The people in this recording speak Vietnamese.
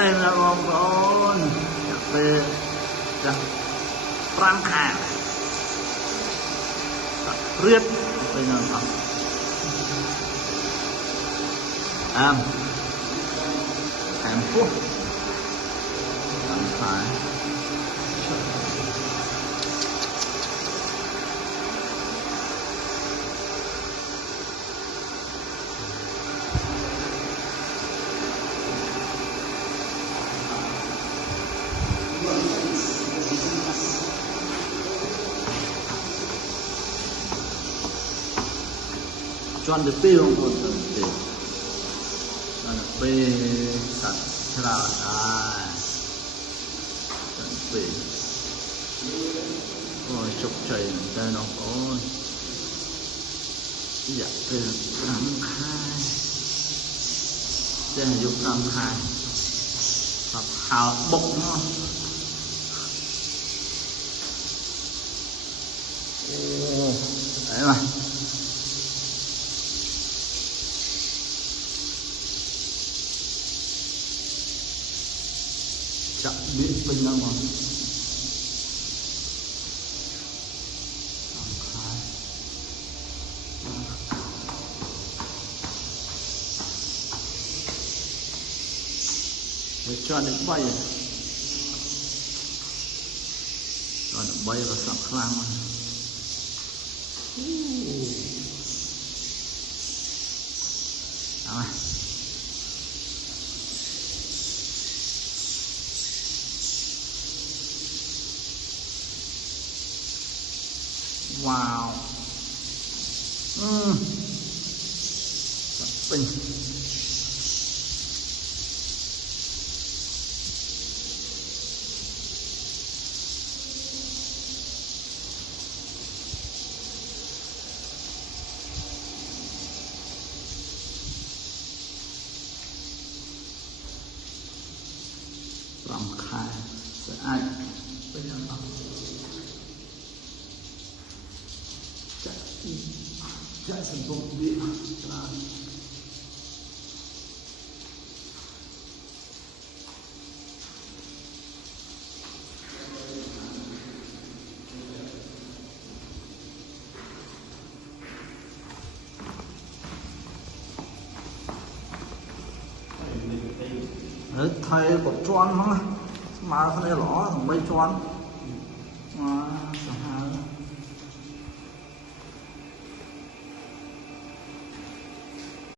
em là con về Pram Khả riết bây giờ em phúc phải chọn được tiêu không còn được chọn được bê sạch thế nào này chọn bê rồi chụp chảy tay nó có dạ từ năm hai đây dùng năm hai hoặc hào bụng nó đấy mà chậm biết bình đâu mà để cho nó bay vào sẵn khăn mà đó. Wow. Bình. Lòng khai sẽ ai bây giờ nó chạy thành công điện thầy của choan mà thế này lỏ thằng bay choan